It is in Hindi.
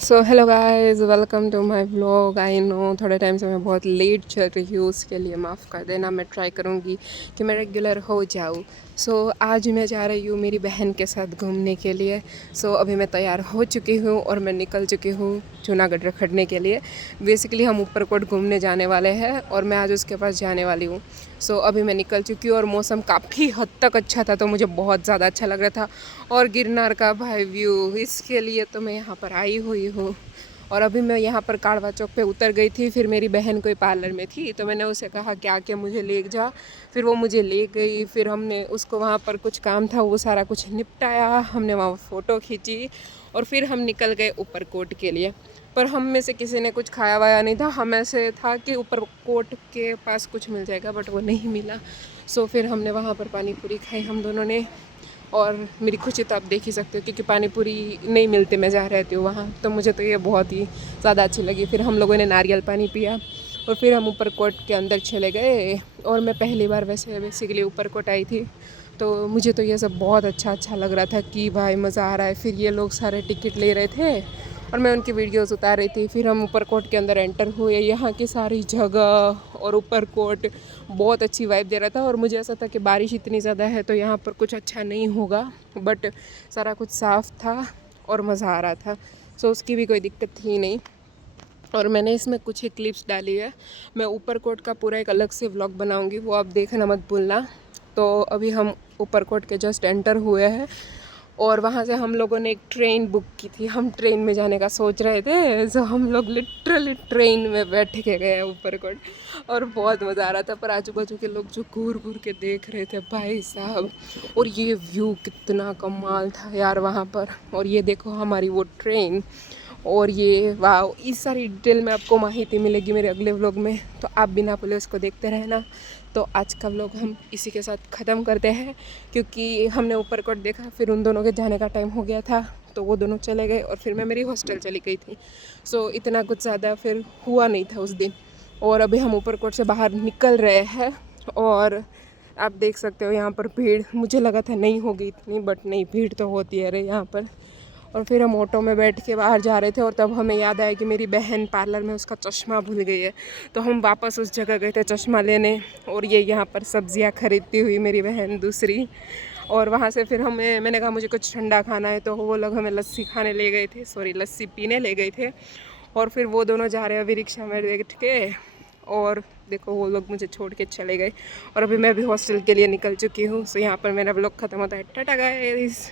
So hello guys, welcome to my vlog. I know थोड़े टाइम से मैं बहुत लेट चल रही हूँ, उसके लिए माफ़ कर देना। मैं ट्राई करूँगी कि मैं रेगुलर हो जाऊँ। आज मैं जा रही हूँ मेरी बहन के साथ घूमने के लिए। अभी मैं तैयार हो चुकी हूँ और मैं निकल चुकी हूँ जूनागढ़ रखड़ने के लिए। बेसिकली हम ऊपरकोट घूमने जाने वाले हैं और मैं आज उसके पास जाने वाली हूँ। अभी मैं निकल चुकी हूँ और मौसम काफ़ी हद तक अच्छा था, तो मुझे बहुत ज़्यादा अच्छा लग रहा था। और गिरनार का भाई व्यू, इसके लिए तो मैं यहाँ पर आई हुई हूँ। और अभी मैं यहाँ पर काड़वा चौक पे उतर गई थी। फिर मेरी बहन कोई पार्लर में थी, तो मैंने उसे कहा कि आके मुझे ले जा। फिर वो मुझे ले गई। फिर हमने उसको वहाँ पर कुछ काम था, वो सारा कुछ निपटाया। हमने वहाँ फ़ोटो खींची और फिर हम निकल गए ऊपरकोट के लिए। पर हम में से किसी ने कुछ खाया वाया नहीं था। हम ऐसे था कि ऊपरकोट के पास कुछ मिल जाएगा, बट वो नहीं मिला। फिर हमने वहाँ पर पानी पूरी खाई हम दोनों ने। और मेरी खुशी तो आप देख ही सकते हो, क्योंकि पानी पूरी नहीं मिलते, मैं जहाँ रहती हूँ वहाँ। तो मुझे तो ये बहुत ही ज़्यादा अच्छी लगी। फिर हम लोगों ने नारियल पानी पिया और फिर हम ऊपरकोट के अंदर चले गए। और मैं पहली बार वैसे बेसिकली ऊपरकोट आई थी, तो मुझे तो ये सब बहुत अच्छा लग रहा था कि भाई मज़ा आ रहा है। फिर ये लोग सारे टिकट ले रहे थे और मैं उनकी वीडियोस उतार रही थी। फिर हम ऊपरकोट के अंदर एंटर हुए। यहाँ की सारी जगह और ऊपरकोट बहुत अच्छी वाइब दे रहा था। और मुझे ऐसा था कि बारिश इतनी ज़्यादा है तो यहाँ पर कुछ अच्छा नहीं होगा, बट सारा कुछ साफ़ था और मज़ा आ रहा था। उसकी भी कोई दिक्कत थी नहीं। और मैंने इसमें कुछ ही क्लिप्स डाली है। मैं ऊपरकोट का पूरा एक अलग से व्लॉग बनाऊंगी, वो आप देखना मत भूलना। अभी हम ऊपरकोट के जस्ट एंटर हुए हैं और वहाँ से हम लोगों ने एक ट्रेन बुक की थी। हम ट्रेन में जाने का सोच रहे थे, हम लोग लिटरली ट्रेन में बैठ के गए ऊपरकोट और बहुत मज़ा आ रहा था। पर आजू बाजू के लोग जो घूर घूर के देख रहे थे भाई साहब। और ये व्यू कितना कमाल था यार वहाँ पर। और ये देखो हमारी वो ट्रेन। और ये वाह, इस सारी डिटेल में आपको माहिती मिलेगी मेरे अगले व्लॉग में, तो आप बिना भूले उसको देखते रहना। तो आज का व्लॉग हम इसी के साथ ख़त्म करते हैं, क्योंकि हमने ऊपरकोट देखा, फिर उन दोनों के जाने का टाइम हो गया था, तो वो दोनों चले गए और फिर मैं मेरी हॉस्टल चली गई थी। इतना कुछ ज़्यादा फिर हुआ नहीं था उस दिन। और अभी हम ऊपरकोट से बाहर निकल रहे हैं और आप देख सकते हो यहाँ पर भीड़, मुझे लगा था नहीं होगी इतनी, बट नहीं, भीड़ तो होती है रे यहाँ पर। और फिर हम ऑटो में बैठ के बाहर जा रहे थे और तब हमें याद आया कि मेरी बहन पार्लर में उसका चश्मा भूल गई है। तो हम वापस उस जगह गए थे चश्मा लेने। और ये यहाँ पर सब्जियाँ खरीदती हुई मेरी बहन दूसरी। और वहाँ से फिर मैंने कहा मुझे कुछ ठंडा खाना है, तो वो लोग हमें लस्सी खाने ले गए थे, सॉरी लस्सी पीने ले गए थे। और फिर वो दोनों जा रहे हैं अभी रिक्शा में बैठ के। और देखो वो लोग मुझे छोड़ के चले गए और अभी मैं भी हॉस्टल के लिए निकल चुकी हूँ। यहाँ पर मेरा व्लॉग ख़त्म होता है। टाटा गाइस।